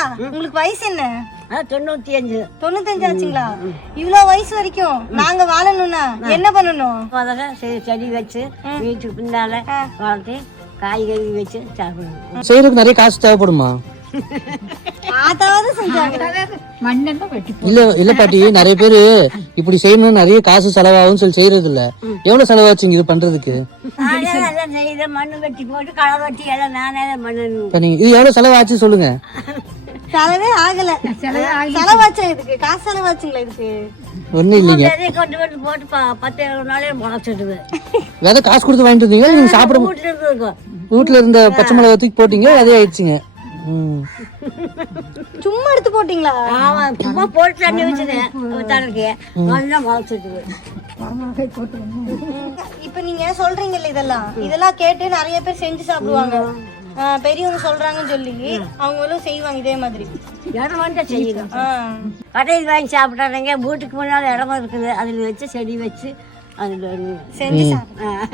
தாத்தா உங்களுக்கு வயசு என்ன? 95. 95 ஆச்சுங்களா? இவ்வளவு வயசு வரைக்கும் நாங்க வாழணும்னா என்ன பண்ணணும்? முதல்ல செடி வச்சு வீட்டுக்கு பின்னால வளர்த்து காய்கறி வச்சு சாப்பிடணும். செய்யறதுக்கு நிறைய காசு தேவைப்படுமா? அதாவது செஞ்சாங்க. இல்ல பாட்டி, நிறைய பேரு இப்படி செய்யணும் நிறைய காசு செலவாகும் சொல்லி செய்யறது இல்ல. எவ்வளவு செலவாச்சுங்க இது பண்றதுக்கு? மண்ணு வெட்டி போட்டு களை வெட்டி எல்லாம் நானே மண்ணு. இது எவ்வளவு செலவாச்சு சொல்லுங்க. செலவே ஆகல. செலவாச்சா இதுக்கு? காசு செலவாச்சுங்களா இதுக்கு? ஒண்ணும் இல்லைங்க. கொண்டு வந்து போட்டு 10-20 நாளே முளைச்சிடுவேன். வேற காசு கொடுத்து வாங்கிட்டு வந்தீங்க, நீங்க சாப்பிட வீட்டுல இருந்து வீட்டுல இருந்த பச்சை மிளகா தூக்கி போட்டீங்க, அதே ஆயிடுச்சுங்க. சும்மா எடுத்து போட்டீங்களா? ஆமா, சும்மா போட்டு தண்ணி வச்சுட்டேன் தனக்கு நல்லா முளைச்சிடுவேன். இப்ப நீங்க சொல்றீங்கல்ல, இதெல்லாம் கேட்டு நிறைய பேர் செஞ்சு சாப்பிடுவாங்க. பெரியவங்க சொல்றாங்கன்னு சொல்லி அவங்களும் செய்வாங்க இதே மாதிரி. இடம் வந்து செய்யணும். கடையில் வாங்கி சாப்பிட்டாங்க. வீட்டுக்கு முன்னால இடம் இருக்குது, அதுல வச்சு செடி வச்சு அதுல செஞ்சு சாப்பிடுவாங்க.